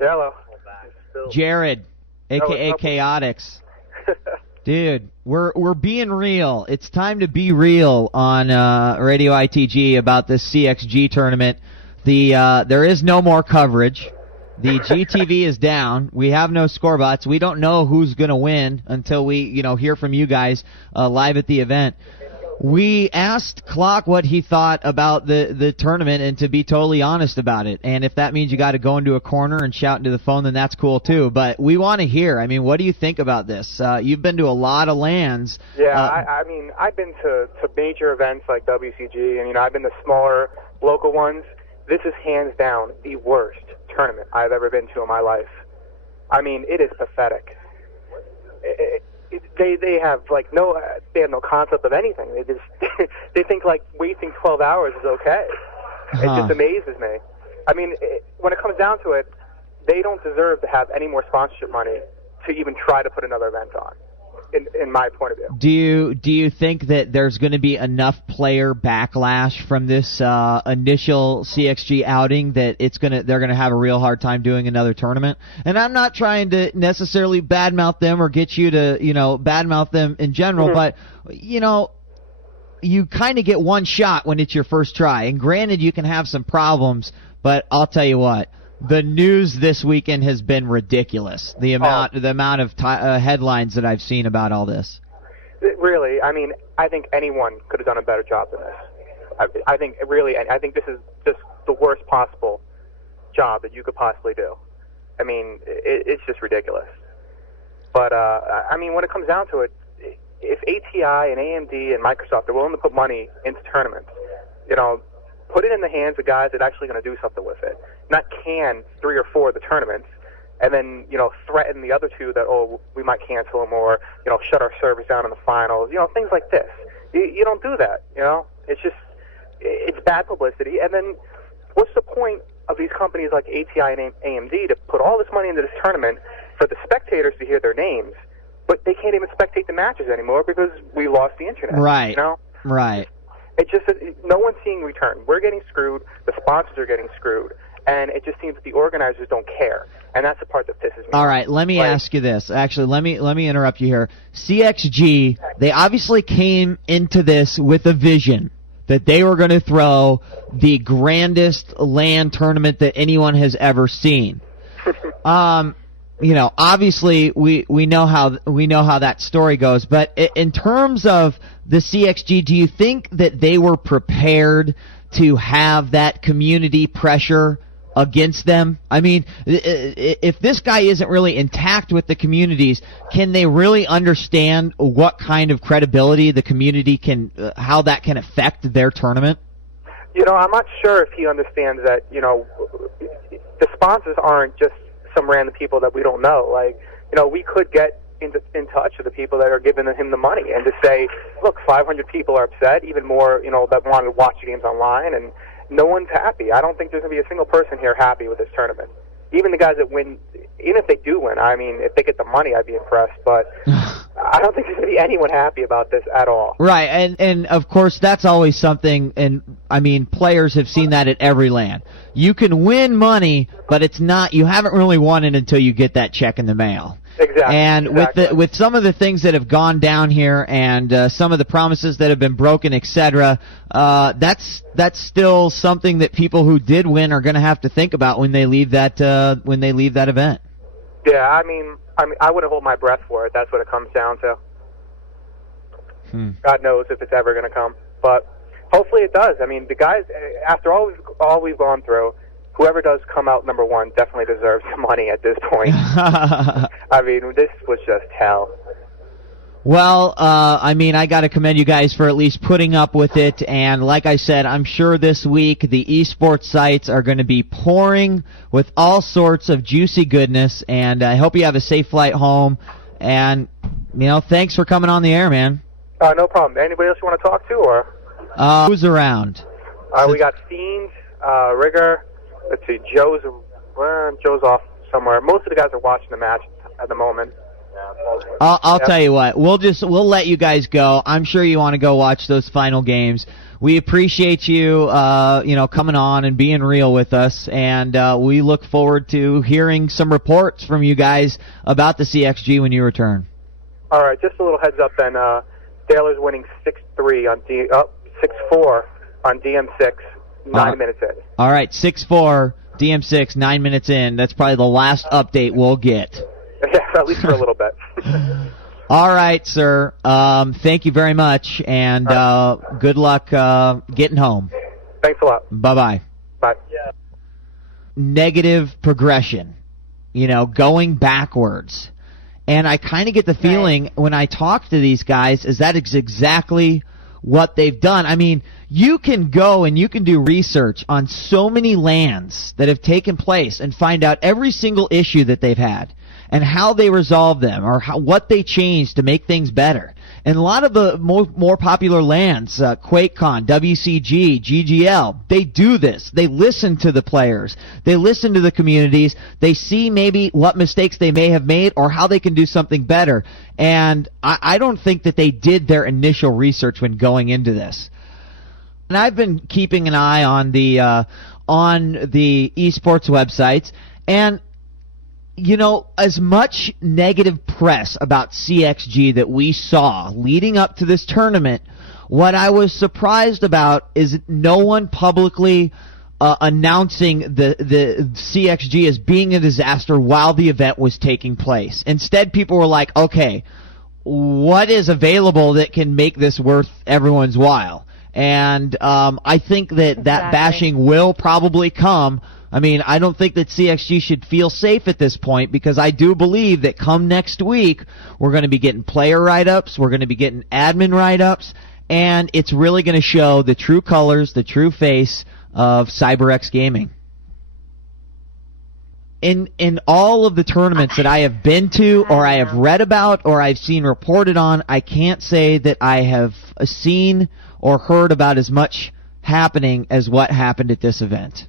Hello. Jared, a.k.a. cha0ticz. Dude, we're being real. It's time to be real on Radio ITG about this CXG tournament. There is no more coverage. The GTV is down. We have no scorebots. We don't know who's going to win until we, hear from you guys live at the event. We asked Clock what he thought about the tournament, and to be totally honest about it. And if that means you got to go into a corner and shout into the phone, then that's cool too. But we want to hear. I mean, what do you think about this? You've been to a lot of lands. Yeah, I mean, I've been to major events like WCG, and I've been to smaller local ones. This is hands down the worst tournament I've ever been to in my life. I mean, it is pathetic. They have they have no concept of anything. They just they think wasting 12 hours is okay. It just amazes me. I mean, when it comes down to it, they don't deserve to have any more sponsorship money to even try to put another event on. In my point of view. Do you think that there's going to be enough player backlash from this initial CXG outing that they're going to have a real hard time doing another tournament? And I'm not trying to necessarily badmouth them or get you to badmouth them in general, but you kind of get one shot when it's your first try. And granted, you can have some problems, but I'll tell you what. The news this weekend has been ridiculous. The amount of headlines that I've seen about all this. Really, I mean, I think anyone could have done a better job than this. I think this is just the worst possible job that you could possibly do. I mean, it's just ridiculous. But I mean, when it comes down to it, if ATI and AMD and Microsoft are willing to put money into tournaments, put it in the hands of guys that are actually going to do something with it. Not can 3 or 4 of the tournaments and then, threaten the other 2 that, we might cancel them or, shut our servers down in the finals, things like this. You don't do that, it's bad publicity. And then what's the point of these companies like ATI and AMD to put all this money into this tournament for the spectators to hear their names, but they can't even spectate the matches anymore because we lost the internet. Right. Right. It's just no one's seeing return. We're getting screwed. The sponsors are getting screwed. And it just seems that the organizers don't care. And that's the part that pisses me off. All right, let me ask you this. Actually, let me interrupt you here. CXG, they obviously came into this with a vision that they were going to throw the grandest LAN tournament that anyone has ever seen. Obviously we know how that story goes, but in terms of the CXG, do you think that they were prepared to have that community pressure against them? I mean, if this guy isn't really intact with the communities, can they really understand what kind of credibility the community can, how that can affect their tournament? I'm not sure if he understands that, the sponsors aren't just some random people that we don't know. We could get in touch with the people that are giving him the money and just say, look, 500 people are upset, even more, that want to watch the games online, and no one's happy. I don't think there's going to be a single person here happy with this tournament. Even the guys that win, even if they do win, I mean, if they get the money, I'd be impressed, but I don't think there's going to be anyone happy about this at all. Right, and of course, that's always something, and I mean, players have seen that at every LAN. You can win money, but it's not, you haven't really won it until you get that check in the mail. Exactly. And with some of the things that have gone down here and some of the promises that have been broken, etc., that's still something that people who did win are going to have to think about when they leave that event. Yeah, I mean, I wouldn't hold my breath for it. That's what it comes down to. God knows if it's ever going to come, but hopefully it does. I mean, the guys, after all we've gone through, whoever does come out number 1 definitely deserves some money at this point. I mean, this was just hell. Well, I mean, I got to commend you guys for at least putting up with it. And like I said, I'm sure this week the esports sites are going to be pouring with all sorts of juicy goodness. And I hope you have a safe flight home. And, thanks for coming on the air, man. No problem. Anybody else you want to talk to? Or who's around? We got Fiend, Rigger. Let's see, Joe's off somewhere. Most of the guys are watching the match at the moment. I'll tell you what. We'll let you guys go. I'm sure you want to go watch those final games. We appreciate you, coming on and being real with us, and we look forward to hearing some reports from you guys about the CXG when you return. All right, just a little heads up then. Taylor's winning 6-3 on 6-4 on DM6, 9 minutes in. All right, 6-4, DM6, 9 minutes in. That's probably the last update we'll get. Yeah, at least for a little bit. All right, sir. Thank you very much, and good luck getting home. Thanks a lot. Bye-bye. Bye. Yeah. Negative progression, going backwards. And I kind of get the feeling when I talk to these guys is that is exactly what they've done. I mean, you can go and you can do research on so many lands that have taken place and find out every single issue that they've had and how they resolved them or what they changed to make things better. And a lot of the more popular lands, QuakeCon, WCG, GGL, they do this. They listen to the players. They listen to the communities. They see maybe what mistakes they may have made or how they can do something better. And I don't think that they did their initial research when going into this. And I've been keeping an eye on the esports websites, and as much negative press about CXG that we saw leading up to this tournament, what I was surprised about is no one publicly announcing the CXG as being a disaster while the event was taking place. Instead, people were like, okay, what is available that can make this worth everyone's while? And I think that bashing will probably come. I mean, I don't think that CXG should feel safe at this point because I do believe that come next week, we're going to be getting player write-ups, we're going to be getting admin write-ups, and it's really going to show the true colors, the true face of CyberX Gaming. In all of the tournaments that I have been to or I have read about or I've seen reported on, I can't say that I have seen or heard about as much happening as what happened at this event.